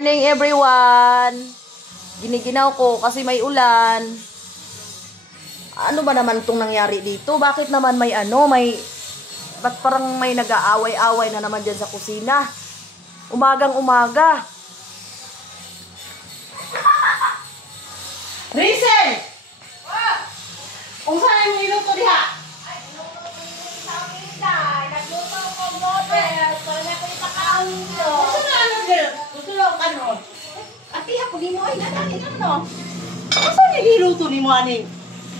Morning everyone. Giniginaw ko kasi may ulan. Ano ba naman itong nangyari dito? Bakit naman ba't parang may nag-aaway-away na naman dyan sa kusina? Umagang umaga. Risen! Kung saan yung niluto diha? Ay, niluto sa amin dahil. Nagluto ko noodles. So, nakita mo. Gusto na ano din? Gusto na kanon? Ati, ako din mo ay nananin ano? Gusto na niluto ni mo aning?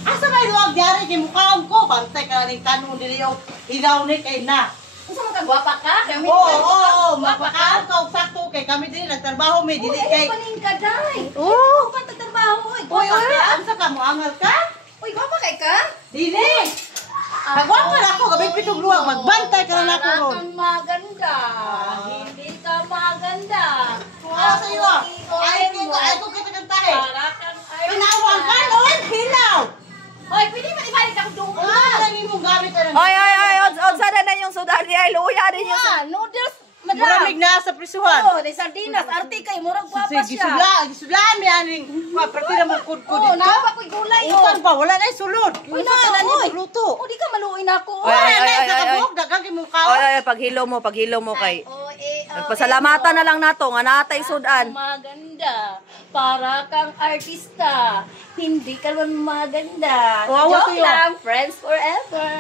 Asa may luwag diari kay mukhaon ko? Bantay ka rin kanon dili yung ilaw ni kay na. Gusto mo kagwapa ka? Kami Oo, mapakaon ka og sakto kay kami dili nagtrabaho may dili kay. Uy, paning ka, day. Oh. Ikaw pa tatrabaho. Uy, asa ka mo angal ka? Uy, gwapa kay ka? Dili. Kagwapa na ako gabing pitong luwag magbantay ka na ako ron. Para kang maganda. Hindi ka maganda. Wala sa iyo. Ay ko kita kantahe. Para kang Pinawag ka noon, hilaw. Hoy, pwede ba ibalik ako doon? Wala lang imong gamit na. Ay, sana na yung sudan ni ay luya din yung Ah, noodles, madam. Muramig na sa prisuhan. Oh, de sardinas, arte kay murag gwapa Sige, siya. gisudlaan mi aning pati na magkudkod Oh, dito. napa ko'y gulay. Utan pa, wala na sulod. Uy, Utan na ni oy. magluto. Oh, di ka maluin ako. Ay, Wala na ay, sa ay, kabuk, dagang imong kaon. Ay, paghilo mo kay. Oh, Nagpasalamatan na lang nato nga natay sudan. Maganda. Para kang artista. Hindi ka naman maganda. Wawa Joke sa'yo. lang, friends forever.